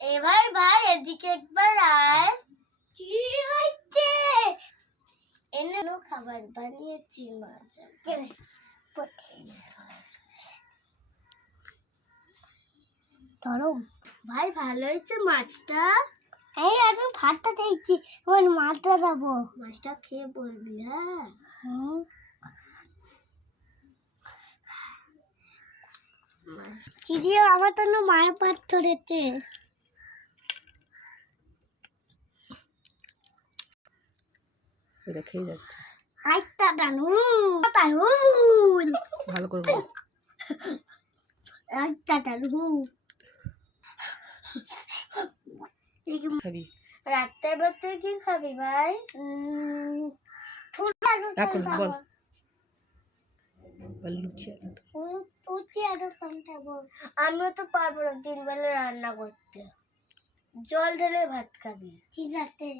এবার ভাই এদিকে একবার আয়। কি হইছে? এনে খাবার বানিয়েছি মজা। গরম ভাই ভালো হয়েছে মাছটা। এই আমি ভাতটা দেখছি, এবার মাছটা দেবো। মাছটা খেয়ে বলবি। হ্যাঁ চিড়ি আমার তো মায়ের পাত ধরেছে। এটা খেয়ে যাচ্ছে। আইতা দানু দানু ভালো করে বল। আইতা দানু খাবি রাত্রে বেলা কি খাবি ভাই? এখন বল। বল লুচি আলু খাবো। আমিও তো পারবো না 3 বেলা রান্না করতে। জল ঢেলে ভাত খাবি। ঠিক আছে।